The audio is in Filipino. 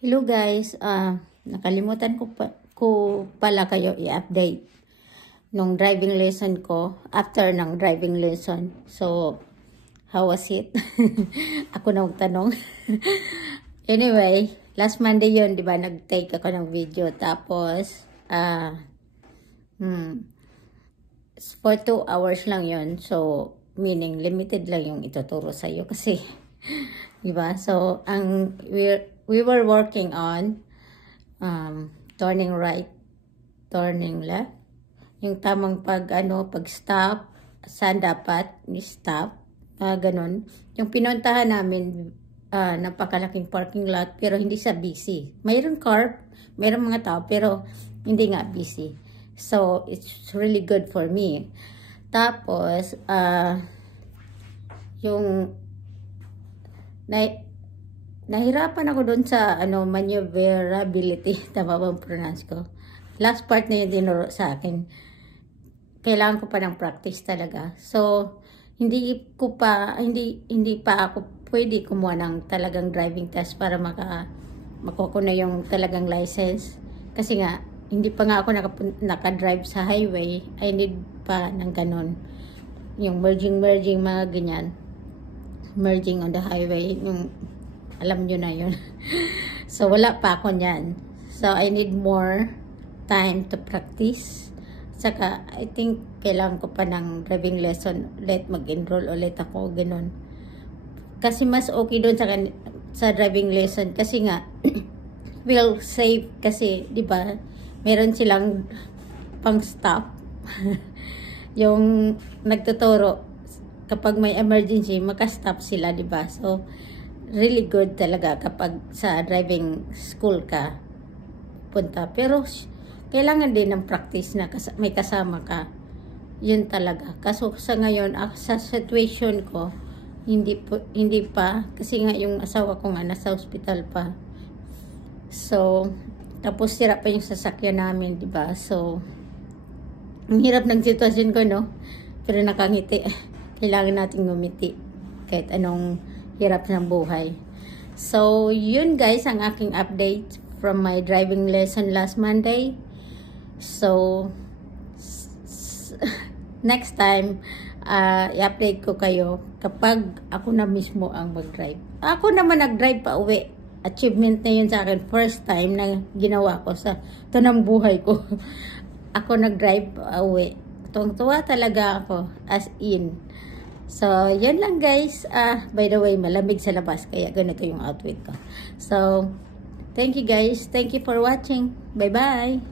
Hello guys, nakalimutan ko pala kayo i-update nung driving lesson ko after ng driving lesson. So, how was it? Ako na magtanong. Anyway, last Monday yun, di ba? Nag-take ako ng video. Tapos, for 2 hours lang yun. So, meaning limited lang yung ituturo sa'yo kasi, di ba? So, we were working on turning right, turning left. Yung tamang pag-stop, saan dapat ni-stop, ganun. Yung pinuntahan namin, napakalaking parking lot, pero hindi sa busy. Mayroong car, mayroong mga tao, pero hindi nga busy. So, it's really good for me. Tapos, nahirapan ako doon sa maneuverability. Tama ba ang pronounce ko? Last part na yung dinuro sa akin. Kailangan ko pa ng practice talaga. So, hindi pa ako pwede kumuha ng talagang driving test para makuha na yung talagang license. Kasi nga, hindi pa nga ako naka-drive sa highway. I need pa ng ganun. Yung merging, mga ganyan. Merging on the highway. Yung alam nyo na yun. So, wala pa ako nyan. So, I need more time to practice. Saka, I think, kailangan ko pa ng driving lesson. Let mag-enroll ulit ako. Ganun. Kasi mas okay doon sa driving lesson. Kasi nga, will save. Kasi, di ba, meron silang pang-stop. Yung nagtuturo, kapag may emergency, maka-stop sila, di ba? So, really good talaga kapag sa driving school ka punta. Pero kailangan din ng practice na may kasama ka. Yun talaga. Kaso sa ngayon, sa situation ko, hindi pa. Kasi nga yung asawa ko nga nasa hospital pa. So, tapos sira pa yung sasakyan namin, di ba? So, ang hirap ng sitwasyon ko, no? Pero nakangiti. Kailangan natin ngumiti. Kahit anong hirap ng buhay. So, yun guys, ang aking update from my driving lesson last Monday. So, next time, i-update ko kayo kapag ako na mismo ang mag-drive. Ako naman nag-drive pa uwi. Achievement na yun sa akin. First time na ginawa ko sa tanang buhay ko. Ako nag-drive pa uwi. Tuwang-tuwa talaga ako. As in. So, yun lang guys. By the way, malamig sa labas. Kaya ganito yung outfit ko. So, thank you guys. Thank you for watching. Bye-bye.